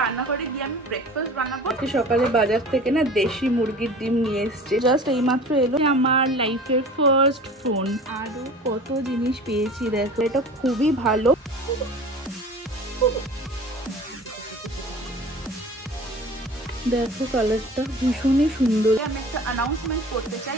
রান্নাঘরে গিয়ে আমি ব্রেকফাস্ট বানাবো। সকালে বাজার থেকে না দেশি মুরগির ডিম নিয়ে এসছে, জাস্ট এইমাত্র এলো। আমার লাইফের ফার্স্ট ফোন, আরো কত জিনিস পেয়েছি দেখো, এটা খুবই ভালো। দেখো কালারটা ভীষণই সুন্দর। আমি একটা অ্যানাউন্সমেন্ট করতে চাই।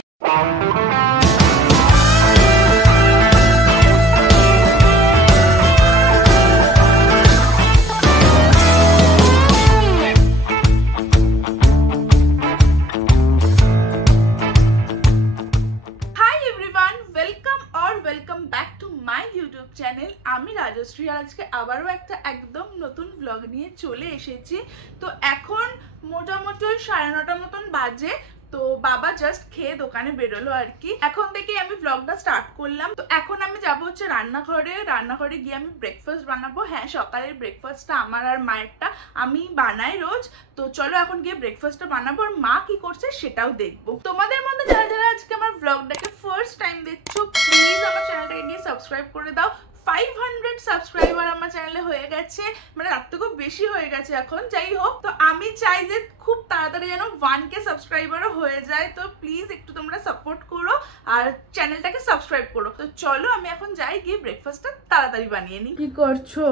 আমি রাজশ্রী আর আজকে আবারও একটা একদম নতুন ব্লগ নিয়ে চলে এসেছি। তো এখন মোটামুটি 9:30 মতন বাজে। তো বাবা জাস্ট খেয়ে দোকানে বেরোলো আর কি। এখন থেকে আমি ব্লগটা স্টার্ট করলাম। তো এখন আমি যাবো হচ্ছে রান্নাঘরে গিয়ে আমি ব্রেকফাস্ট বানাবো। হ্যাঁ, সকালের ব্রেকফাস্টটা আমার আর মায়েরটা আমি বানাই রোজ। তো চলো এখন গিয়ে ব্রেকফাস্টটা বানাবো, আর মা কি করছে সেটাও দেখবো। তোমাদের মধ্যে যারা যারা আজকে আমার ব্লগটাকে ফার্স্ট টাইম দেখছো, প্লিজ আমার চ্যানেলটাকে গিয়ে সাবস্ক্রাইব করে দাও। 500 সাবস্ক্রাইবার আমার চ্যানেলে হয়ে গেছে, মানে তার থেকেও বেশি হয়ে গেছে এখন। যাই হোক, তো আমি চাই যে খুব তাড়াতাড়ি যেন 1K সাবস্ক্রাইবারও হয়ে যায়। তো প্লিজ একটু তোমরা সাপোর্ট করো আর চ্যানেলটাকে সাবস্ক্রাইব করো। তো চলো আমি এখন যাই, গিয়ে ব্রেকফাস্টটা তাড়াতাড়ি বানিয়ে নিই। কি করছো?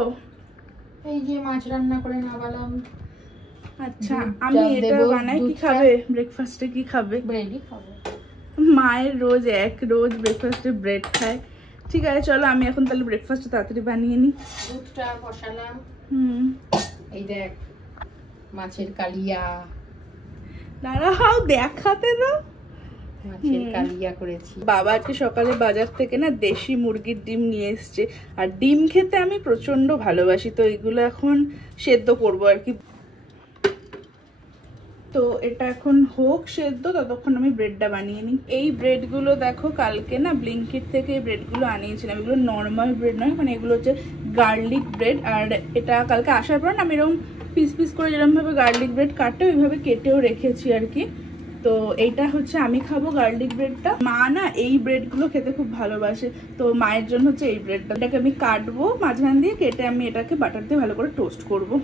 এই যে মাছ রান্না করে নামালাম। আচ্ছা, আমি এটা বানাই। কি খাবে ব্রেকফাস্টে? কি খাবে? ব্রেডই খাবো। মায়ের রোজ ব্রেকফাস্টে ব্রেড খায়। ঠিক আছে, চলো আমি এখন তাহলে ব্রেকফাস্টটা তাড়াতাড়ি বানিয়ে নিই। দুধটা বসালাম। এই দেখ মাছের কালিয়া। দাঁড়াও, দেখাতে দাও। মাছের কালিয়া করেছি। বাবা আজকে সকালে বাজার থেকে না দেশি মুরগির ডিম নিয়ে এসছে, আর ডিম খেতে আমি প্রচন্ড ভালোবাসি। তো এগুলো এখন সেদ্ধ করবো আর কি। তো এটা এখন হোক সেদ্ধ, ততক্ষণ আমি ব্রেডটা বানিয়ে নিই। এই ব্রেডগুলো দেখো, কালকে না ব্লিঙ্কিট থেকে এই ব্রেডগুলো আনিয়েছিলাম। এগুলো নর্মাল ব্রেড নয়, মানে এগুলো হচ্ছে গার্লিক ব্রেড। আর এটা কালকে আসার পর না আমি এরকম পিস পিস করে যেরকমভাবে গার্লিক ব্রেড কাটে ওইভাবে কেটেও রেখেছি আর কি। তো এইটা হচ্ছে আমি খাবো গার্লিক ব্রেডটা। মা না এই ব্রেডগুলো খেতে খুব ভালোবাসে, তো মায়ের জন্য হচ্ছে এই ব্রেডটা। এটাকে আমি কাটবো মাঝখান দিয়ে কেটে, আমি এটাকে বাটার দিয়ে ভালো করে টোস্ট করবো।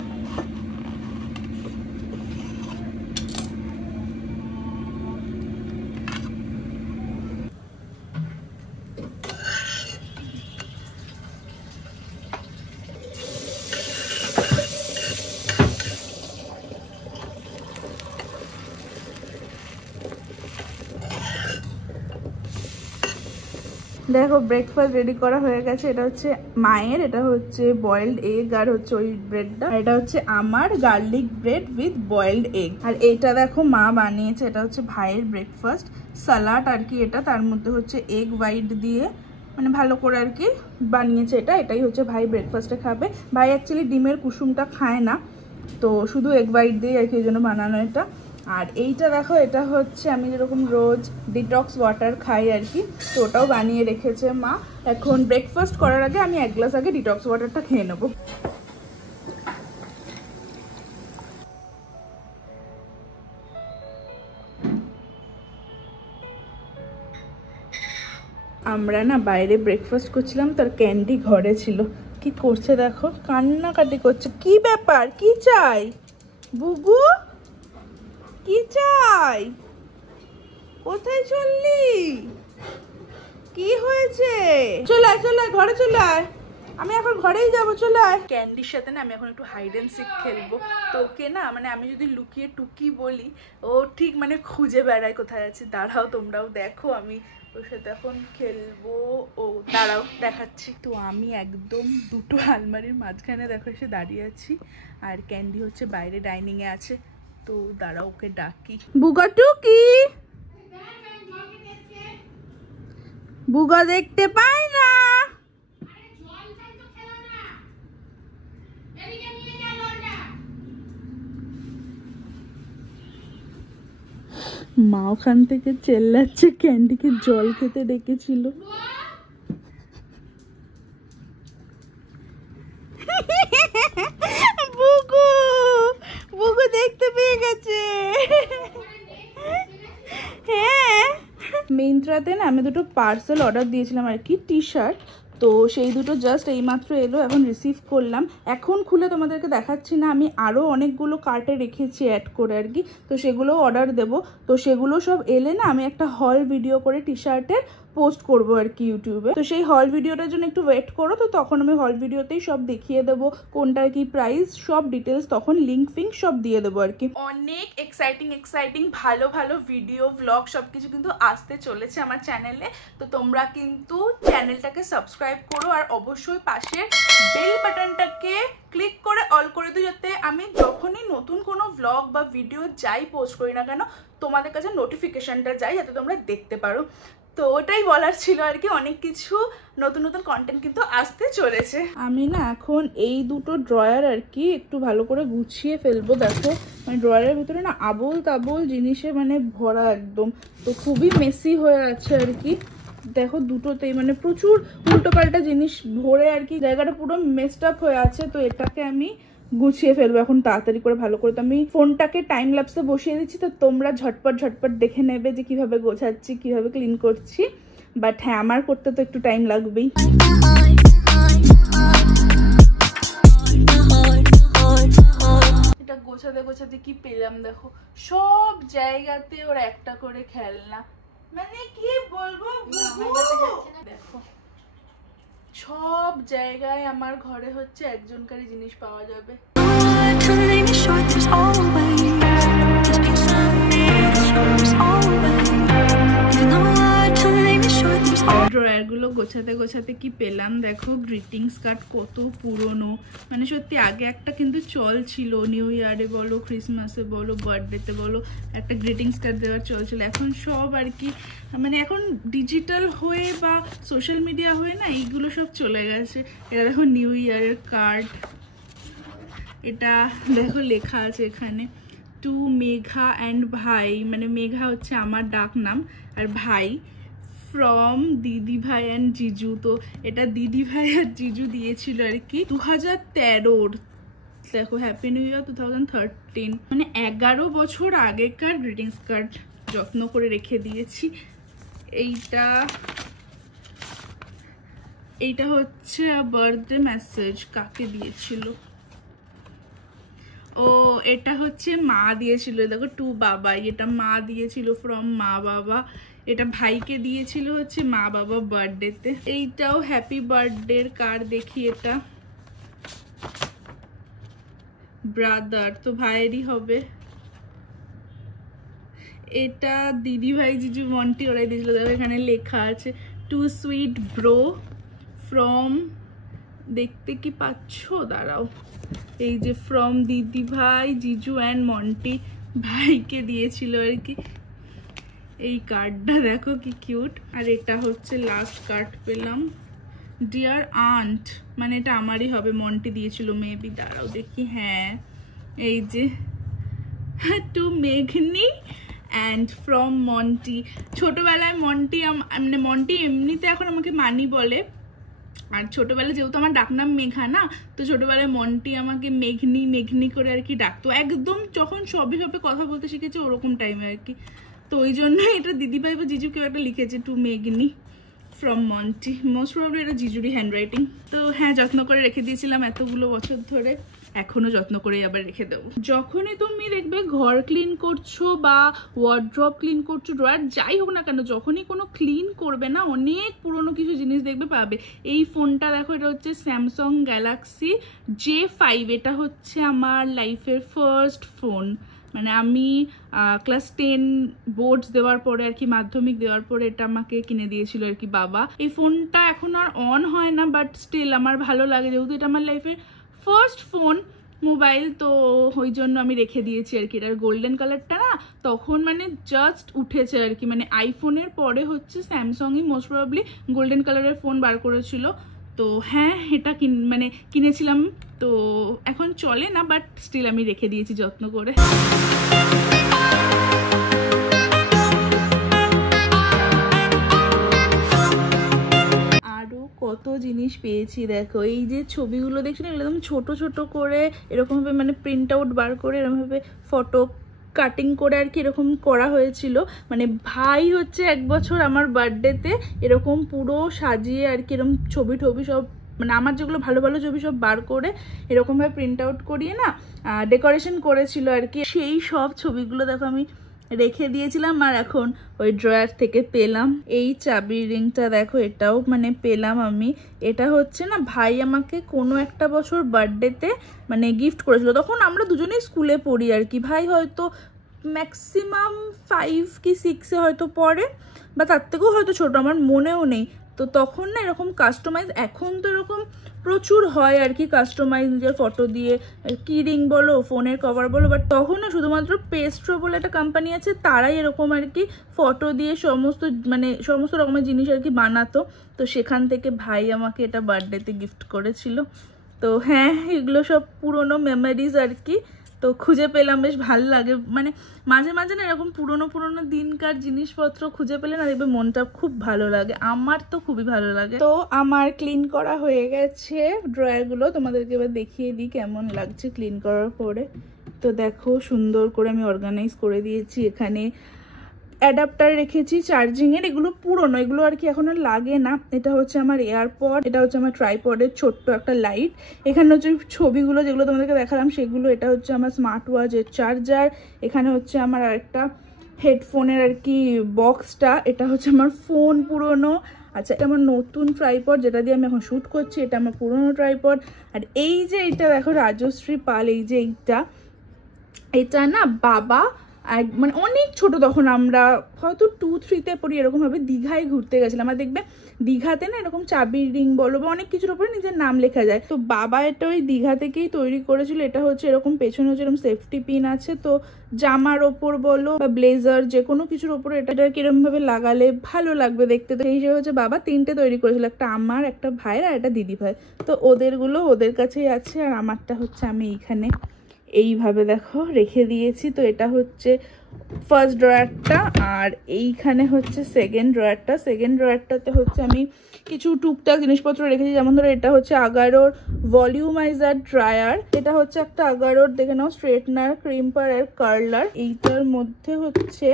দেখো ব্রেকফাস্ট রেডি করা হয়ে গেছে। এটা হচ্ছে মায়ের, এটা হচ্ছে বয়েলড এগ, আর হচ্ছে ওই ব্রেডটা। এটা হচ্ছে আমার garlic bread with boiled egg. আর এইটা দেখো মা বানিয়েছে, এটা হচ্ছে ভাইয়ের ব্রেকফাস্ট সালাড আর কি। এটা তার মধ্যে হচ্ছে এগ হোয়াইট দিয়ে মানে ভালো করে আর কি বানিয়েছে। এটাই হচ্ছে ভাই ব্রেকফাস্টে খাবে। ভাই অ্যাকচুয়ালি ডিমের কুসুমটা খায় না, তো শুধু এগ হোয়াইট দিয়ে আর কি, এই জন্য বানানো এটা। আর এইটা দেখো, এটা হচ্ছে আমি যেরকম রোজ ডিটক্স ওয়াটার খাই আর কি, তো ওটাও বানিয়ে রেখেছে মা। এখন ব্রেকফাস্ট করার আগে আমি 1 গ্লাস আগে ডিটক্স ওয়াটারটা খেয়ে নেবো। আমরা না বাইরে ব্রেকফাস্ট করছিলাম, তার ক্যান্ডি ঘরে ছিল। কি করছে দেখো, কান্নাকাটি করছে। কি ব্যাপার, কি চাই বুবু? কি চাই? কোথায় চললি? কি হয়েছে? চলে আয়, চলে আয়, ঘরে চলে আয়। আমি এখন ঘরেই যাবো, চলে আয়। ক্যান্ডির সাথে না আমি এখন একটু হাইড অ্যান্ড সিক খেলবো। তো ওকে না মানে আমি যদি লুকিয়ে টুকি বলি, ও ঠিক মানে খুঁজে বেড়ায় কোথায় আছে। দাঁড়াও, তোমরাও দেখো, আমি ওর সাথে এখন খেলবো। ও দাঁড়াও দেখাচ্ছি। তো আমি একদম দুটো আলমারির মাঝখানে দেখো এসে দাঁড়িয়ে আছি, আর ক্যান্ডি হচ্ছে বাইরে ডাইনিংয়ে আছে। তো দাঁড়াও, ওকে ডাকি। বুগা টুকি, বুগা দেখতে পাই না। মা ওখান থেকে চেল্লাচ্ছে, ক্যান্ডিকে জল খেতে ডেকেছিল। বুগু, বুগু দেখতে পেয়ে গেছে। হ্যাঁ, মিন্ত্রাতে না আমি দুটো পার্সেল অর্ডার দিয়েছিলাম আর কি, টি শার্ট। তো সেই দুটো জাস্ট এইমাত্র এলো, এখন রিসিভ করলাম। এখন খুলে তোমাদেরকে দেখাচ্ছি না, আমি আরও অনেকগুলো কার্টে রেখেছি অ্যাড করে আর কি, তো সেগুলোও অর্ডার দেবো। তো সেগুলো সব এলে না আমি একটা হল ভিডিও করে টি শার্টের পোস্ট করবো আর কি ইউটিউবে। তো সেই হল ভিডিওটার জন্য একটু ওয়েট করো, তো তখন আমি হল ভিডিওতেই সব দেখিয়ে দেবো কোনটার কি প্রাইস, সব ডিটেলস তখন লিঙ্ক ফিঙ্ক সব দিয়ে দেবো আর কি। অনেক এক্সাইটিং ভালো ভালো ভিডিও ব্লগ সব কিছু কিন্তু আসতে চলেছে আমার চ্যানেলে। তো তোমরা কিন্তু চ্যানেলটাকে সাবস্ক্রাইব করো আর অবশ্যই পাশে বেল বাটনটাকে ক্লিক করে অল করে দিও, যাতে আমি যখনই নতুন কোনো ব্লগ বা ভিডিও যাই পোস্ট করি না কেন তোমাদের কাছে নোটিফিকেশনটা যায়, যাতে তোমরা দেখতে পারো। তো ওটাই বলার ছিল আর কি, অনেক কিছু নতুন নতুন কন্টেন্ট কিন্তু আসতে চলেছে। আমি না এখন এই দুটো ড্রয়ার আর কি একটু ভালো করে গুছিয়ে ফেলবো। দেখো মানে ড্রয়ারের ভিতরে না আবোল তাবোল জিনিসে মানে ভরা একদম, তো খুবই মেসি হয়ে আছে আর কি। দেখো দুটোতেই মানে প্রচুর উল্টোপাল্টা জিনিস ভরে আর কি, জায়গাটা পুরো মেসড আপ হয়ে আছে। তো এটাকে আমি গুছিয়ে ফেলবো এখন তাড়াতাড়ি করে ভালো করে। তো আমি ফোনটাকে টাইম ল্যাপসে বসিয়ে দিচ্ছি, তো তোমরা ঝটপট দেখে নেবে যে কিভাবে গোছাচ্ছি, কিভাবে ক্লিন করছি। বাট হ্যাঁ, আমার করতে তো একটু টাইম লাগবেই। এটা গোছাতে কি পেলাম দেখো, সব জায়গাতে ওর একটা করে খেলনা, মানে কি বলবো, দেখো সব জায়গায় আমার ঘরে হচ্ছে একজনকারই জিনিস পাওয়া যাবে। ড্রয়ারগুলো গোছাতে কি পেলাম দেখো, গ্রিটিংস কার্ড কত পুরনো, মানে সত্যি আগে একটা কিন্তু চল ছিল, নিউ ইয়ারে বলো, ক্রিসমাসে বলো, বার্থডেতে বলো, একটা গ্রিটিংস কার্ড দেওয়ার চল ছিল। এখন সব আর কি মানে এখন ডিজিটাল হয়ে বা সোশ্যাল মিডিয়া হয়ে না এইগুলো সব চলে গেছে। এটা দেখো নিউ ইয়ারের কার্ড, এটা দেখো লেখা আছে এখানে টু মেঘা অ্যান্ড ভাই, মানে মেঘা হচ্ছে আমার ডাক নাম আর ভাই ফ্রম দিদি ভাই অ্যান্ড জিজু। তো এটা দিদি ভাই আর জিজু দিয়েছিল আর কি 2013-র। দেখো হ্যাপি নিউ ইয়ার 2013, মানে 11 বছর আগেকার গ্রিটিংস কার্ড যত্ন করে রেখে দিয়েছি। এইটা হচ্ছে বার্থডে মেসেজ, কাকে দিয়েছিল, ও এটা হচ্ছে মা দিয়েছিল। দেখো টু বাবাই, এটা মা দিয়েছিল ফ্রম মা বাবা। এটা ভাইকে দিয়েছিল হচ্ছে মা বাবা বার্থডেতে। এইটাও হ্যাপি বার্থডের কার্ড, দেখি এটা ব্রাদার, তো ভাইয়েরই হবে। এটা দিদি ভাই জিজু মন্টি ওরাই দিয়েছিল। দেখো এখানে লেখা আছে টু সুইট ব্রো ফ্রম, দেখতে কি পাচ্ছ, দাঁড়াও, এই যে ফ্রম দিদি ভাই জিজু অ্যান্ড মন্টি, ভাইকে দিয়েছিল আর কি। এই কার্ডটা দেখো কি কিউট। আর এটা হচ্ছে লাস্ট কার্ড পেলাম, ডিয়ার আন্ট, মানে এটা আমারই হবে, মন্টি দিয়েছিল মেবি, দাঁড়াও দেখি, হ্যাঁ এই যে টু মেঘনি অ্যান্ড ফ্রম মন্টি। ছোটবেলায় মন্টি মানে মন্টি এমনিতে এখন আমাকে মানি বলে, আর ছোটবেলায় যেহেতু আমার ডাকনাম মেঘা না, তো ছোটবেলায় মন্টি আমাকে মেঘনি করে আর কি ডাকতো, একদম যখন সবে কথা বলতে শিখেছে ওরকম টাইমে আর কি। তো ওই জন্য এটা দিদিভাই বা জিজু কেউ একটা লিখেছে টু মেঘনি ফ্রম মন্টি, মোস্ট প্রবাবলি এটা জিজুরি হ্যান্ডরাইটিং। তো হ্যাঁ, যত্ন করে রেখে দিয়েছিলাম এতগুলো বছর ধরে, এখনো যত্ন করে আবার রেখে দেবো। যখনই তুমি দেখবে ঘর ক্লিন করছো বা ওয়ার্ড্রপ ক্লিন করছো, ড্রয়ার যাই হোক না কেন, যখনই কোনো ক্লিন করবে না অনেক পুরনো কিছু জিনিস দেখবে পাবে। এই ফোনটা দেখো, এটা হচ্ছে স্যামসাং গ্যালাক্সি J5, এটা হচ্ছে আমার লাইফের ফার্স্ট ফোন, মানে আমি ক্লাস 10 বোর্ডস দেওয়ার পরে আর কি, মাধ্যমিক দেওয়ার পরে এটা আমাকে কিনে দিয়েছিল আর কি বাবা। এই ফোনটা এখন আর অন হয় না, বাট স্টিল আমার ভালো লাগে, যেহেতু এটা আমার লাইফের ফার্স্ট ফোন মোবাইল, তো ওই জন্য আমি রেখে দিয়েছি আর কি। এটার গোল্ডেন কালারটা না তখন মানে জাস্ট উঠেছে আর কি, মানে আইফোনের পরে হচ্ছে স্যামসাংই মোস্ট প্রবাবলি গোল্ডেন কালারের ফোন বার করেছিল। তো হ্যাঁ, এটা মানে কিনেছিলাম, তো এখন চলে না, বাট স্টিল আমি রেখে দিয়েছি যত্ন করে। আরও কত জিনিস পেয়েছি দেখো, এই যে ছবিগুলো দেখছি না, একদম ছোট ছোট করে এরকমভাবে মানে প্রিন্ট আউট বার করে এরকমভাবে ফটো কাটিং করে আর কি এরকম করা হয়েছিল। মানে ভাই হচ্ছে 1 বছর আমার বার্থডেতে এরকম পুরো সাজিয়ে আর কি এরকম ছবি টবি সব, মানে আমার যেগুলো ভালো ভালো ছবি সব বার করে এরকমভাবে প্রিন্ট আউট করিয়ে না ডেকোরেশন করেছিল আর কি। সেই সব ছবিগুলো দেখো আমি রেখে দিয়েছিলাম, আর এখন ওই ড্রয়ার থেকে পেলাম এই চাবির রিংটা। দেখো এটাও মানে পেলাম আমি। এটা হচ্ছে না ভাই আমাকে কোনো একটা বছর বার্থডেতে মানে গিফট করেছিল, তখন আমরা দুজনেই স্কুলে পড়ি আর কি। ভাই হয়তো ম্যাক্সিমাম 5 কি 6-এ হয়তো পড়ে, বা তার থেকেও হয়তো ছোট, আমার মনেও নেই। তো তখন না এরকম কাস্টমাইজ, এখন তো এরকম প্রচুর হয় আর কি কাস্টমাইজ, নিজের ফটো দিয়ে কি রিং বলো, ফোনের কভার বলো, বাট তখন না শুধুমাত্র পেস্ট্রো বলে একটা কোম্পানি আছে, তারাই এরকম আর কি ফটো দিয়ে সমস্ত রকমের জিনিস আর কি বানাতো। তো সেখান থেকে ভাই আমাকে এটা বার্থডেতে গিফট করেছিল। তো হ্যাঁ, এগুলো সব পুরনো মেমোরিজ আর কি। তো খুঁজে পেলাম, বেশ ভালো লাগে। মানে মাঝে মাঝে না এরকম পুরনো দিনকার জিনিসপত্র খুঁজে পেলে না দেখবে মনটা খুব ভালো লাগে, আমার তো খুবই ভালো লাগে। তো আমার ক্লিন করা হয়ে গেছে ড্রয়ারগুলো, তোমাদেরকে এবার দেখিয়ে দিই কেমন লাগছে ক্লিন করার পরে। তো দেখো সুন্দর করে আমি অর্গানাইজ করে দিয়েছি। এখানে অ্যাডাপ্টার রেখেছি চার্জিংয়ের, এগুলো পুরনো, এগুলো আর কি এখন আর লাগে না। এটা হচ্ছে আমার এয়ারপড, এটা হচ্ছে আমার ট্রাইপডের ছোট্ট একটা লাইট, এখানে হচ্ছে ছবিগুলো যেগুলো তোমাদেরকে দেখালাম সেগুলো, এটা হচ্ছে আমার স্মার্ট ওয়াচের চার্জার, এখানে হচ্ছে আমার আরেকটা হেডফোনের আর কি বক্সটা, এটা হচ্ছে আমার ফোন পুরনো। আচ্ছা, এটা আমার নতুন ট্রাইপড যেটা দিয়ে আমি এখন শ্যুট করছি, এটা আমার পুরনো ট্রাইপড। আর এই যে এইটা দেখো রাজশ্রী পাল, এই যে এটা না বাবা মানে অনেক ছোট তখন, আমরা হয়তো 2-3-তে পড়ি, এরকমভাবে দীঘায় ঘুরতে গেছিলাম। আর দেখবে দীঘাতে না এরকম চাবির রিং বলো বা অনেক কিছুর উপরে নিজের নাম লেখা যায়। তো বাবা এটা ওই দীঘা থেকেই তৈরি করেছিল। এটা হচ্ছে এরকম পেছনে হচ্ছে এরকম সেফটি পিন আছে, তো জামার ওপর বলো বা ব্লেজার যে কোনো কিছুর ওপরে এটা কিরমভাবে লাগালে ভালো লাগবে দেখতে। তো এই হিসেবে হচ্ছে বাবা 3টে তৈরি করেছিল, একটা আমার, একটা ভাইয়ের, আর একটা দিদি ভাই। তো ওদেরগুলো ওদের কাছেই আছে, আর আমারটা হচ্ছে আমি এইখানে এইভাবে দেখো রেখে দিয়েছি। তো এটা হচ্ছে ফার্স্ট ড্রয়ারটা, আর এইখানে হচ্ছে সেকেন্ড ড্রয়ারটাতে হচ্ছে আমি কিছু টুকটাক জিনিসপত্র রেখেছি। যেমন ধরো এটা হচ্ছে আগারোর ভলিউমাইজার ড্রায়ার, এটা হচ্ছে একটা আগারোর দেখে নাও স্ট্রেটনার, ক্রিম্পার আর কার্লার। এইটার মধ্যে হচ্ছে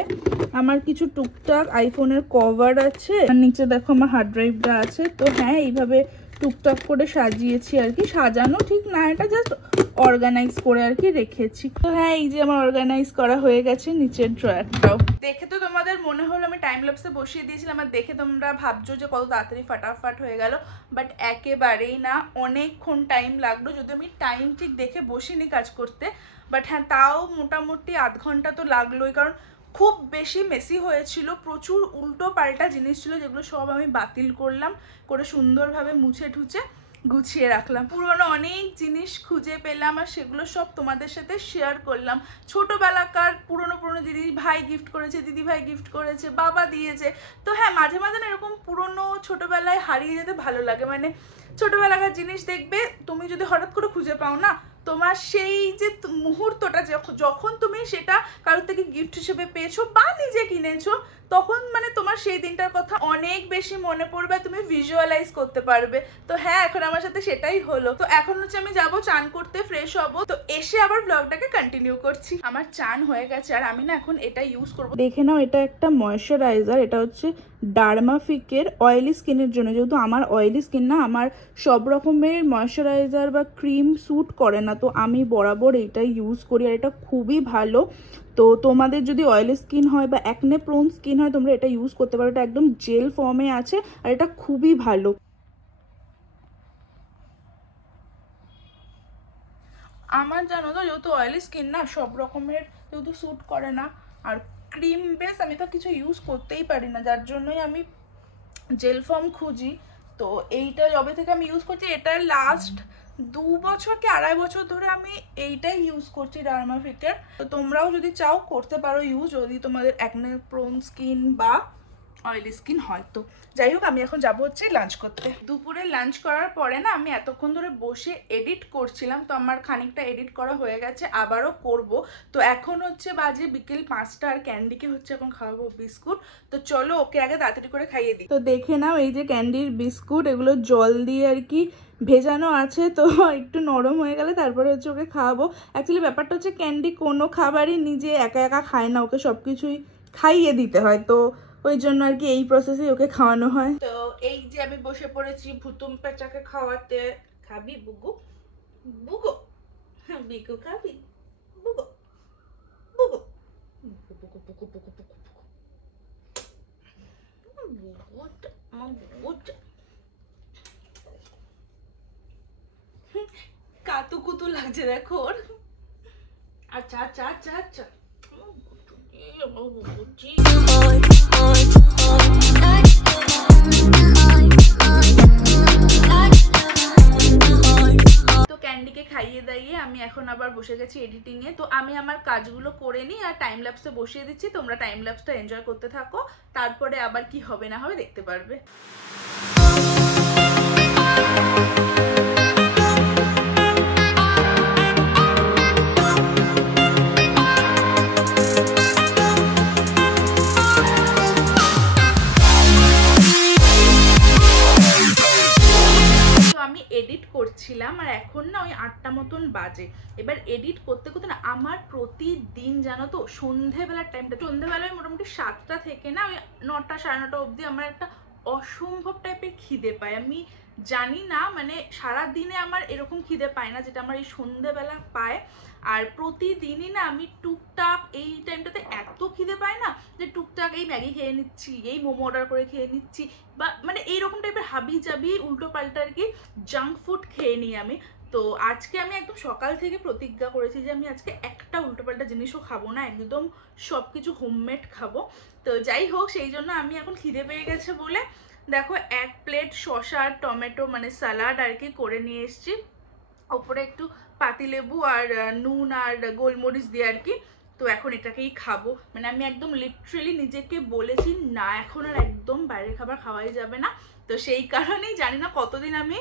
আমার কিছু টুকটাক আইফোনের কভার আছে, আর নিচে দেখো আমার হার্ড ড্রাইভটা আছে। তো হ্যাঁ, এইভাবে টুকটাক করে সাজিয়েছি আর কি, সাজানো ঠিক না, এটা জাস্ট অর্গানাইজ করে আর কি রেখেছি। তো হ্যাঁ, এই যে আমার অর্গানাইজ করা হয়ে গেছে নিচের ড্রয়ারটাও। দেখে তো তোমাদের মনে হলো আমি টাইম ল্যাপসে বসিয়ে দিয়েছিলাম, আর দেখে তোমরা ভাবছো যে কত তাড়াতাড়ি ফাটাফাট হয়ে গেল, বাট একেবারেই না, অনেকক্ষণ টাইম লাগলো। যদি আমি টাইম ঠিক দেখে বসিনি কাজ করতে, বাট হ্যাঁ তাও মোটামুটি আধ ঘন্টা তো লাগলোই, কারণ খুব বেশি মেসি হয়েছিল, প্রচুর উল্টো পাল্টা জিনিস ছিল, যেগুলো সব আমি বাতিল করলাম, করে সুন্দরভাবে মুছে ঠুচে গুছিয়ে রাখলাম। পুরনো অনেক জিনিস খুঁজে পেলাম, আর সেগুলো সব তোমাদের সাথে শেয়ার করলাম। ছোটোবেলাকার পুরনো জিনিস ভাই গিফট করেছে, দিদি ভাই গিফট করেছে, বাবা দিয়েছে। তো হ্যাঁ, মাঝে মাঝে না এরকম পুরনো ছোটোবেলায় হারিয়ে যেতে ভালো লাগে। মানে ছোটোবেলাকার জিনিস দেখবে তুমি যদি হঠাৎ করে খুঁজে পাও না, তোমার সেই যে মুহূর্তটা যখন তুমি সেটা কারোর থেকে গিফট হিসেবে পেয়েছো বা নিজে কিনেছো, তখন মানে তোমার সেই দিনটার কথা অনেক বেশি মনে পড়বে, তুমি ভিজুয়ালাইজ করতে পারবে। তো হ্যাঁ, এখন আমার সাথে সেটাই হলো। তো এখন হচ্ছে আমি যাবো চান করতে, ফ্রেশ হবো, তো এসে আবার ব্লগটাকে কন্টিনিউ করছি। আমার চান হয়ে গেছে, আর আমি না এখন এটা ইউজ করবো। দেখে নাও, এটা একটা ময়শ্চারাইজার, এটা হচ্ছে ডার্মাফিকের অয়েলি স্কিনের জন্য। যেহেতু আমার অয়েলি স্কিন না, আমার সব রকমের ময়শ্চারাইজার বা ক্রিম স্যুট করে না, তো আমি বরাবর এইটাই ইউজ করি, আর এটা খুবই ভালো। তো তোমাদের যদি অয়েলি স্কিন হয় বা অ্যাকনে প্রোন স্কিন হয়, তোমরা এটা ইউজ করতে পারো। এটা একদম জেল ফর্মে আছে, আর এটা খুবই ভালো। আমার জানো তো, যেহেতু অয়েলি স্কিন না, সব রকমের যেহেতু স্যুট করে না, আর ক্রিম বেস আমি তো কিছু ইউজ করতেই পারি না, যার জন্যই আমি জেল ফর্ম খুঁজি। তো এইটা যবে থেকে আমি ইউজ করছি, এটা লাস্ট 2 বছর কি 2.5 বছর ধরে আমি এইটাই ইউজ করছি, ডার্মাফিকের। তো তোমরাও যদি চাও করতে পারো ইউজ, যদি তোমাদের অ্যাকনে প্রোন স্কিন বা অয়েলি স্কিন হয়। তো যাই হোক, আমি এখন যাবো হচ্ছে লাঞ্চ করতে। দুপুরে লাঞ্চ করার পরে না আমি এতক্ষণ ধরে বসে এডিট করছিলাম, তো আমার খানিকটা এডিট করা হয়ে গেছে, আবারও করব। তো এখন হচ্ছে বাজে বিকেল 5টা, আর ক্যান্ডিকে হচ্ছে এখন খাওয়াবো বিস্কুট। তো চলো ওকে আগে তাড়াতাড়ি করে খাইয়ে দিই। তো দেখে নাও, এই যে ক্যান্ডির বিস্কুট, এগুলো জল দিয়ে আর কি ভেজানো আছে, তো একটু নরম হয়ে গেলে তারপরে হচ্ছে ওকে খাওয়াবো। অ্যাকচুয়ালি ব্যাপারটা হচ্ছে ক্যান্ডি কোনো খাবারই নিজে একা একা খায় না, ওকে সব কিছুই খাইয়ে দিতে হয়, তো ওই জন্য আর কি এই প্রসেসে ওকে খাওয়ানো হয়। তো এই যে আমি বসে পড়েছি ভুতুম পেঁচাকে খাওয়াতে। খাবি বুগু? বুগু বিকু খাবি? বুগু বুগু বুগু বুগু বুগু বুগু কাতু কুতু লাগছে দেখো ওর। আচ্ছা আচ্ছা আচ্ছা আচ্ছা তো ক্যান্ডিকে খাইয়ে দাইয়ে আমি এখন আবার বসে গেছি এডিটিং এ। তো আমি আমার কাজগুলো করে নিই আর টাইম ল্যাপসে বসিয়ে দিচ্ছি, তোমরা টাইম ল্যাপসটা এনজয় করতে থাকো, তারপরে আবার কি হবে না হবে দেখতে পারবে। এডিট করছিলাম আর এখন না ওই 8টা মতন বাজে। এবার এডিট করতে করতে না আমার প্রতিদিন জানো তো সন্ধেবেলার টাইমটা, সন্ধেবেলায় মোটামুটি 7টা থেকে না ওই 9টা 9:30 অবধি আমার একটা অসম্ভব টাইপের খিদে পায়। আমি জানি না মানে সারা দিনে আমার এরকম খিদে পায় না যেটা আমার এই সন্ধেবেলা পায়। আর প্রতিদিনই না আমি টুকটাক এই টাইমটাতে এত খিদে পায় না যে টুকটাক এই ম্যাগি খেয়ে নিচ্ছি, এই মোমো অর্ডার করে খেয়ে নিচ্ছি, বা মানে এইরকম টাইপের হাবি জাবি উল্টো পাল্টা আর কি জাঙ্ক ফুড খেয়ে নিই আমি। তো আজকে আমি একদম সকাল থেকে প্রতিজ্ঞা করেছি যে আমি আজকে একটা উল্টোপাল্টা জিনিসও খাবো না, একদম সব কিছু হোমমেড খাবো। তো যাই হোক, সেই জন্য আমি এখন খিদে পেয়ে গেছে বলে দেখো 1 প্লেট শসা আর টমেটো মানে সালাড আর কি করে নিয়ে এসেছি, ওপরে একটু পাতিলেবু আর নুন আর গোলমরিচ দিয়ে আর কি। তো এখন এটাকেই খাবো, মানে আমি একদম লিটারেলি নিজেকে বলেছি না এখন আর একদম বাইরের খাবার খাওয়াই যাবে না। তো সেই কারণেই জানি না কতদিন আমি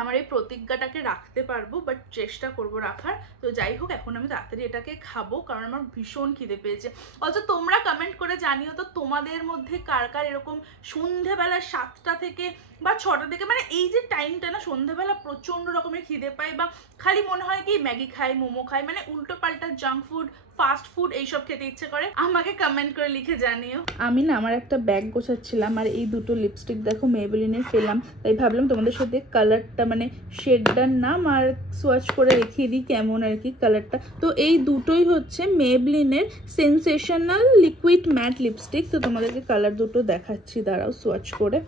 আমার এই প্রতিজ্ঞাটাকে রাখতে পারবো, বাট চেষ্টা করব রাখার। তো যাই হোক, এখন আমি তাড়াতাড়ি এটাকে খাবো কারণ আমার ভীষণ খিদে পেয়েছে। অথচ তোমরা কমেন্ট করে জানিও তো তোমাদের মধ্যে কার কার এরকম সন্ধেবেলা 7টা থেকে বা 6টা থেকে, মানে এই যে টাইমটা না সন্ধেবেলা প্রচন্ড রকমের খিদে পায়, বা খালি মনে হয় কি ম্যাগি খাই, মোমো খাই, মানে উল্টো পাল্টা জাঙ্ক ফুড, ফাস্ট ফুড এইসব খেতে ইচ্ছে করে। আমাকে কমেন্ট করে লিখে জানিও। আমি না আমার একটা ব্যাগ গোছাচ্ছিলাম আর এই দুটো লিপস্টিক দেখো মেবেলিনের পেলাম, তাই ভাবলাম তোমাদের সাথে কালারটা মানে শেডটার নাম আর সোয়াচ করে দেখিয়ে দিই কেমন আর কি কালারটা। তো এই দুটোই হচ্ছে মেবেলিনের সেন্সেশনাল লিকুইড ম্যাট লিপস্টিক। তো তোমাদেরকে কালার দুটো দেখাচ্ছি, দাঁড়াও সোয়াচ করে।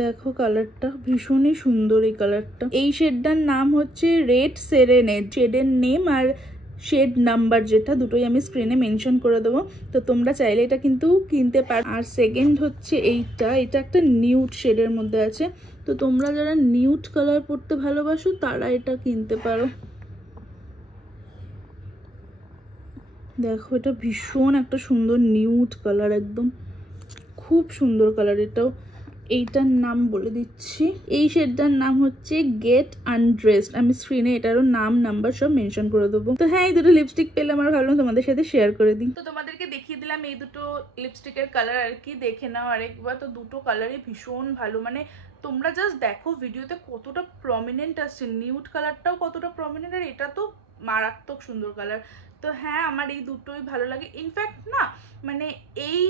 দেখো কালারটা ভীষণই সুন্দর এই কালারটা। এই শেডটার নাম হচ্ছে রেড সেরেনেড, শেডের নেম আর শেড নাম্বার যেটা দুটোই আমি স্ক্রিনে মেনশন করে দেবো, তো তোমরা চাইলে এটা কিন্তু কিনতে পারো। আর সেকেন্ড হচ্ছে এটা একটা নিউড শেডের মধ্যে আছে, তো তোমরা যারা নিউড কালার পরতে ভালোবাসো তারা এটা কিনতে পারো। দেখো এটা ভীষণ একটা সুন্দর নিউড কালার, একদম খুব সুন্দর কালার এটাও। এইটার নাম বলে দিচ্ছি, এই শেডটার নাম হচ্ছে গেট আনড্রেসড। আমি স্ক্রিনে এটারও নাম নাম্বার সব মেনশন করে দেবো। তো হ্যাঁ, এই দুটো লিপস্টিক পেলে আমার ভাবলাম তোমাদের সাথে শেয়ার করে দিই। তো তোমাদেরকে দেখিয়ে দিলাম এই দুটো লিপস্টিকের কালার আর কি, দেখে নাও আরেকবার। তো দুটো কালারই ভীষণ ভালো, মানে তোমরা জাস্ট দেখো ভিডিওতে কতটা প্রমিনেন্ট আসছে, নিউড কালারটাও কতটা প্রমিনেন্ট, আর এটা তো মারাত্মক সুন্দর কালার। তো হ্যাঁ, আমার এই দুটোই ভালো লাগে। ইনফ্যাক্ট না মানে এই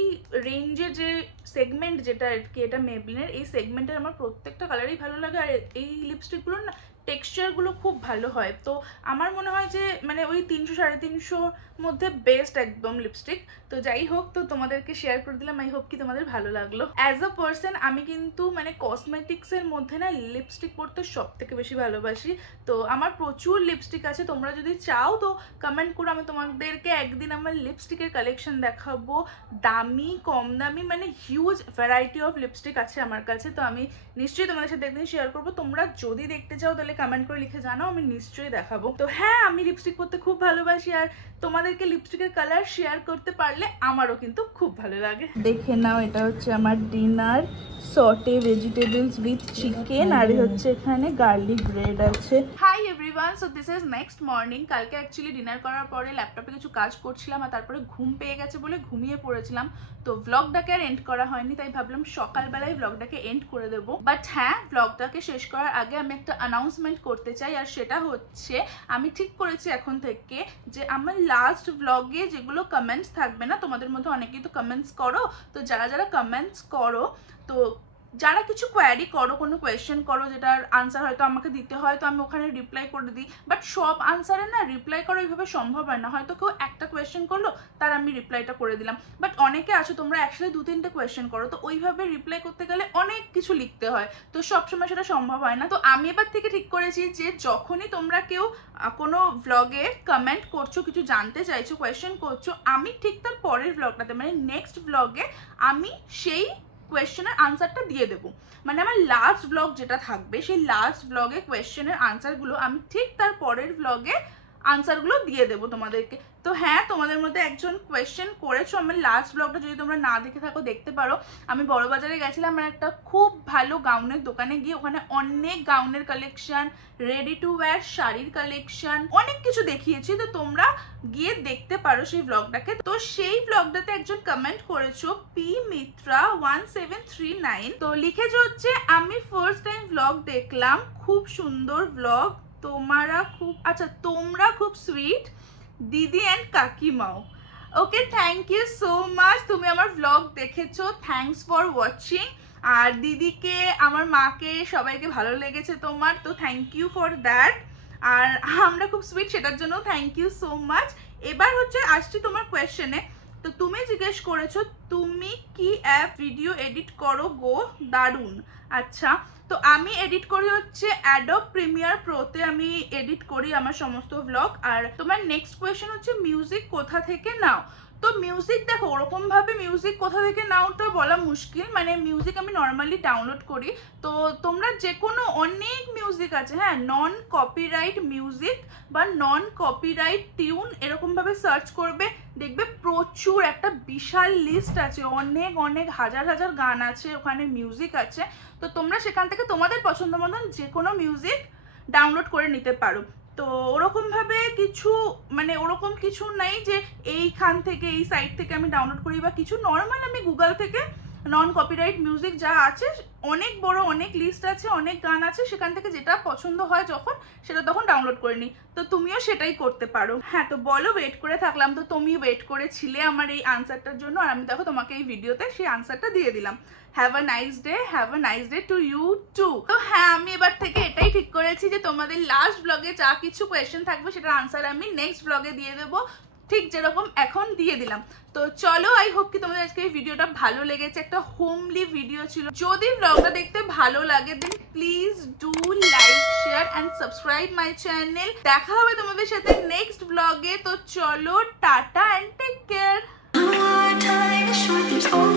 রেঞ্জে যে সেগমেন্ট যেটা আর কি, এটা মেবলিনের এই সেগমেন্টের আমার প্রত্যেকটা কালারই ভালো লাগে। আর এই লিপস্টিকগুলোর না টেক্সচারগুলো খুব ভালো হয়। তো আমার মনে হয় যে মানে ওই 300-350 মধ্যে বেস্ট একদম লিপস্টিক। তো যাই হোক, তো তোমাদেরকে শেয়ার করে দিলাম, আই হোপ কি তোমাদের ভালো লাগলো। অ্যাজ আ পার্সন আমি কিন্তু মানে কসমেটিক্সের মধ্যে না লিপস্টিক পরতে সব থেকে বেশি ভালোবাসি। তো আমার প্রচুর লিপস্টিক আছে, তোমরা যদি চাও তো কমেন্ট করো, আমি তোমাদেরকে একদিন আমার লিপস্টিকের কালেকশন দেখাবো। দামি কম দামি মানে হিউজ ভ্যারাইটি অফ লিপস্টিক আছে আমার কাছে, তো আমি নিশ্চয়ই তোমাদের সাথে একদিন শেয়ার করবো। তোমরা যদি দেখতে চাও তাহলে কমেন্ট করে লিখে জানাও, আমি নিশ্চয়ই দেখাবো। তো হ্যাঁ, আমি লিপস্টিক পরতে খুব ভালোবাসি, আর তোমাদেরকে লিপস্টিকের কালার শেয়ার করতে পারলে আমারও কিন্তু খুব ভালো লাগে। দেখে নাও, এটা হচ্ছে আমার dinner sauteed vegetables with chicken, আর হচ্ছে এখানে গার্লিক ব্রেড আছে। Hi everyone, so this is next morning. কালকে অ্যাকচুয়ালি ডিনার করার পরে ল্যাপটপে কিছু কাজ করছিলাম আর তারপরে ঘুম পেয়ে গেছে বলে ঘুমিয়ে পড়েছিলাম। তো ব্লগটাকে আর এন্ড করা হয়নি, তাই ভাবলাম সকালবেলায় ব্লগটাকে এন্ড করে দেবো। বাট হ্যাঁ, ব্লগটাকে শেষ করার আগে আমি একটা অ্যানাউন্সমেন্ট করতে চাই, আর সেটা হচ্ছে আমি ঠিক করেছি এখন থেকে যে আমার লাস্ট ব্লগে যেগুলো কমেন্টস থাকবে না, তোমাদের মধ্যে অনেকেই তো কমেন্টস করো, তো যারা যারা কমেন্টস করো, তো যারা কিছু কোয়ারি করো, কোনো কোয়েশ্চেন করো যেটার আনসার হয়তো আমাকে দিতে হয়, তো আমি ওখানে রিপ্লাই করে দিই। বাট সব আনসারে না রিপ্লাই করা এইভাবে সম্ভব হয় না। হয়তো কেউ একটা কোয়েশ্চেন করলো, তার আমি রিপ্লাইটা করে দিলাম। বাট অনেকে আছো তোমরা একসাথে 2-3টে কোয়েশ্চেন করো, তো ওইভাবে রিপ্লাই করতে গেলে অনেক কিছু লিখতে হয়, তো সবসময় সেটা সম্ভব হয় না। তো আমি এবার থেকে ঠিক করেছি যে যখনই তোমরা কেউ কোনো ব্লগে কমেন্ট করছো, কিছু জানতে চাইছো, কোয়েশ্চেন করছো, আমি ঠিক তার পরের ব্লগটাতে মানে নেক্সট ব্লগে আমি সেই কোয়েশ্চেনের আনসারটা দিয়ে দেবো। মানে আমার লাস্ট ব্লগ যেটা থাকবে সেই লাস্ট ব্লগে কোয়েশ্চেনের আনসারগুলো আমি ঠিক তার পরের ব্লগে আনসারগুলো দিয়ে দেবো তোমাদেরকে। তো হ্যাঁ, তোমাদের মধ্যে একজন কোয়েশ্চেন করেছো আমার লাস্ট ব্লগটা, যদি তোমরা না দেখে থাকো দেখতে পারো। আমি বড়বাজারে গেছিলাম আর একটা খুব ভালো গাউনের দোকানে গিয়ে ওখানে অনেক গাউনের কালেকশন, রেডি টু ওয়্যার শাড়ির কালেকশন, অনেক কিছু দেখিয়েছি। তো তোমরা গিয়ে দেখতে পারো সেই ব্লগটাকে। তো সেই ব্লগটাতে একজন কমেন্ট করেছো পি মিত্রা 1739, তো লিখেছো হচ্ছে আমি ফার্স্ট টাইম ব্লগ দেখলাম, খুব সুন্দর ব্লগ, তোমরা খুব সুইট দিদি অ্যান্ড কাকিমাও। Okay, thank you so much, তুমি আমার ব্লগ দেখেছো, থ্যাংকস ফর ওয়াচিং। আর দিদিকে, আমার মাকে, সবাইকে ভালো লেগেছে তোমার, তো থ্যাংক ইউ ফর দ্যাট। আর আমরা খুব সুইট, সেটার জন্য থ্যাংক ইউ সো মাচ। এবার হচ্ছে আসছি তোমার কোয়েশ্চেনে। তো তুমি জিজ্ঞেস করেছো তুমি কি অ্যাপ ভিডিও এডিট করো গো, দারুণ। আচ্ছা, তো আমি এডিট করি হচ্ছে অ্যাডোব প্রিমিয়ার প্রোতে আমি এডিট করি আমার সমস্ত ব্লগ। আর তোমার নেক্সট কোয়েশ্চেন হচ্ছে মিউজিক কোথা থেকে নাও। তো মিউজিক দেখো, ওরকম ভাবে মিউজিক কোথা থেকে নাও তো বলা মুশকিল। মানে মিউজিক আমি নর্মালি ডাউনলোড করি, তো তোমরা যে কোনো অনেক মিউজিক আছে, হ্যাঁ, নন কপিরাইট মিউজিক বা নন কপিরাইট টিউন এরকম ভাবে সার্চ করবে, দেখবে প্রচুর একটা বিশাল লিস্ট আছে, অনেক অনেক হাজার হাজার গান আছে ওখানে, মিউজিক আছে। তো তোমরা সেখান থেকে তোমাদের পছন্দ মতন যে কোনো মিউজিক ডাউনলোড করে নিতে পারো। তো ওরকম ভাবে কিছু, মানে ওরকম কিছু নাই যে এইখান থেকে এই সাইট থেকে আমি ডাউনলোড করি বা কিছু। নর্মাল আমি গুগল থেকে নন কপিরাইট মিউজিক যা আছে, অনেক বড় অনেক লিস্ট আছে, অনেক গান আছে, সেখান থেকে যেটা পছন্দ হয় যখন সেটা তখন ডাউনলোড করে নিই। তো তুমিও সেটাই করতে পারো। হ্যাঁ, তো বলো, ওয়েট করে থাকলাম, তো তুমি ওয়েট করেছিলে আমার এই আনসারটার জন্য, আর আমি দেখো তোমাকে এই ভিডিওতে সেই আনসারটা দিয়ে দিলাম। Have a nice day, have a nice day to you too. তো হ্যাঁ, আমি এবার থেকে এটাই ঠিক করেছি যে তোমাদের লাস্ট ব্লগে যা কিছু কোয়েশ্চেন থাকবে সেটার আনসার আমি নেক্সট ব্লগে দিয়ে দেবো, ঠিক যেরকম এখন দিয়ে দিলাম। তো চলো, আই হোপ কি তোমাদের আজকে এই ভিডিওটা ভালো লেগেছে, একটা হোমলি ভিডিও ছিল। যদি ব্লগটা দেখতে ভালো লাগে then please do like, share and subscribe my channel. দেখা হবে তোমাদের সাথে নেক্সট ব্লগে। তো চলো, টাটা অ্যান্ড টেক কেয়ার।